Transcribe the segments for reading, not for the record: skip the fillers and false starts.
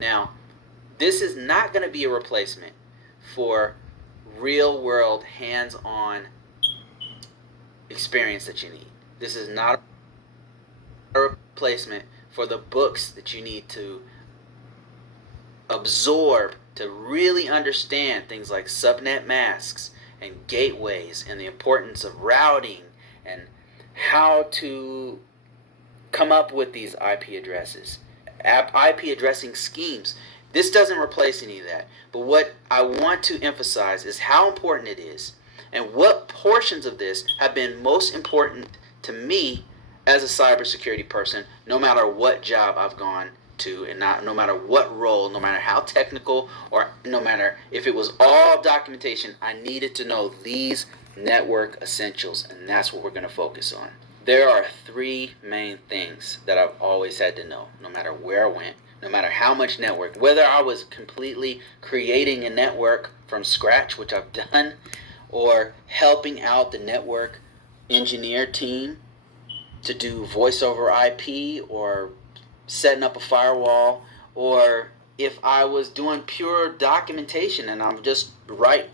Now, this is not going to be a replacement for real world hands-on experience that you need. This is not a replacement for the books that you need to absorb to really understand things like subnet masks and gateways and the importance of routing and how to come up with these IP addresses, IP addressing schemes. This doesn't replace any of that. But what I want to emphasize is how important it is and what portions of this have been most important to me as a cybersecurity person, no matter what job I've gone to, and no matter what role, no matter how technical, or no matter if it was all documentation, I needed to know these network essentials, and that's what we're going to focus on. There are three main things that I've always had to know, no matter where I went, no matter how much network, whether I was completely creating a network from scratch, which I've done, or helping out the network engineer team to do voice over IP or setting up a firewall, or if I was doing pure documentation and I'm just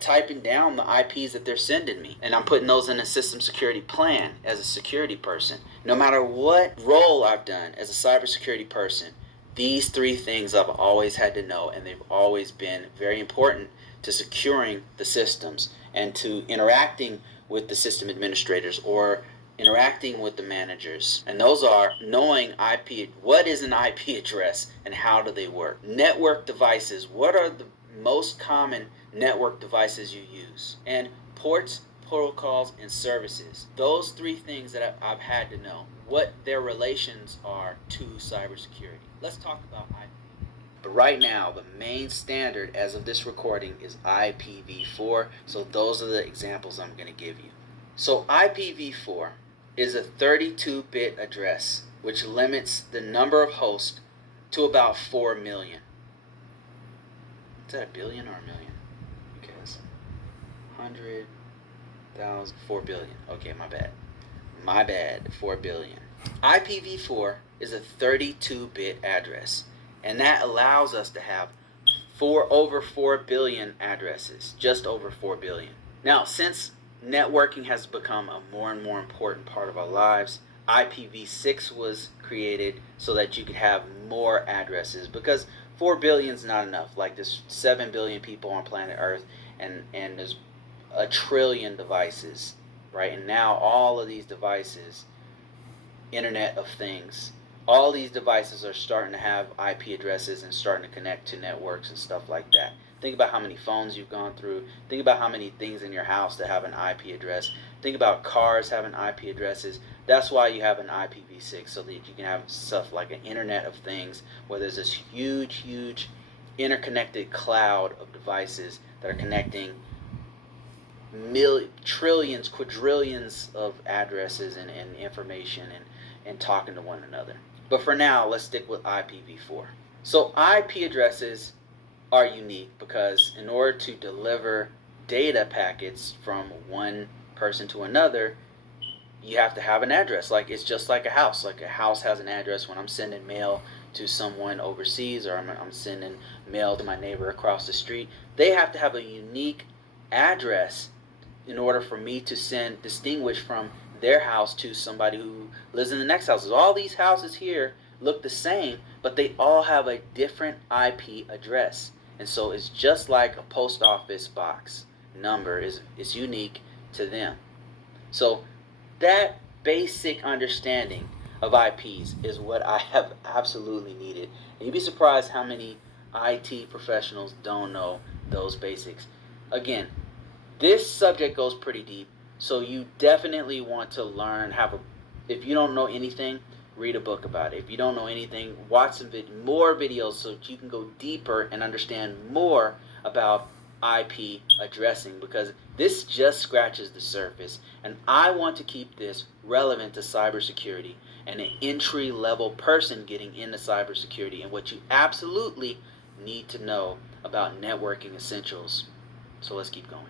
typing down the IPs that they're sending me and I'm putting those in a system security plan as a security person. No matter what role I've done as a cybersecurity person, these three things I've always had to know, and they've always been very important to securing the systems and to interacting with the system administrators or interacting with the managers. And those are knowing IP, what is an IP address and how do they work? Network devices, what are the most common network devices you use? And ports, protocols, and services. Those three things that I've had to know, what their relations are to cybersecurity. Let's talk about IP. But right now, the main standard as of this recording is IPv4. So those are the examples I'm going to give you. So IPv4 is a 32-bit address, which limits the number of hosts to about 4 million. Is that a billion or a million? Because 100,000, 4 billion. Okay, my bad, 4 billion. IPv4 is a 32-bit address, and that allows us to have over 4 billion addresses, just over 4 billion. Now, since networking has become a more and more important part of our lives, IPv6 was created so that you could have more addresses, because 4 billion is not enough. Like, there's 7 billion people on planet Earth, and there's a trillion devices, right? And now all of these devices, Internet of Things, all these devices are starting to have IP addresses and starting to connect to networks and stuff like that. Think about how many phones you've gone through. Think about how many things in your house that have an IP address. Think about cars having IP addresses. That's why you have an IPv6, so that you can have stuff like an Internet of Things, where there's this huge interconnected cloud of devices that are connecting trillions, quadrillions of addresses and information and talking to one another. But for now, let's stick with IPv4. So IP addresses are unique because in order to deliver data packets from one person to another, you have to have an address. Like, it's just like a house. Like, a house has an address. When I'm sending mail to someone overseas, or I'm sending mail to my neighbor across the street, they have to have a unique address in order for me to distinguish from their house to somebody who lives in the next houses. All these houses here look the same, but they all have a different IP address. And so it's just like a post office box number is unique to them. So that basic understanding of IPs is what I have absolutely needed. And you'd be surprised how many IT professionals don't know those basics. Again, this subject goes pretty deep, so you definitely want to learn. If you don't know anything, read a book about it. If you don't know anything, watch more videos so that you can go deeper and understand more about IP addressing, because this just scratches the surface, and I want to keep this relevant to cybersecurity and an entry-level person getting into cybersecurity and what you absolutely need to know about networking essentials. So let's keep going.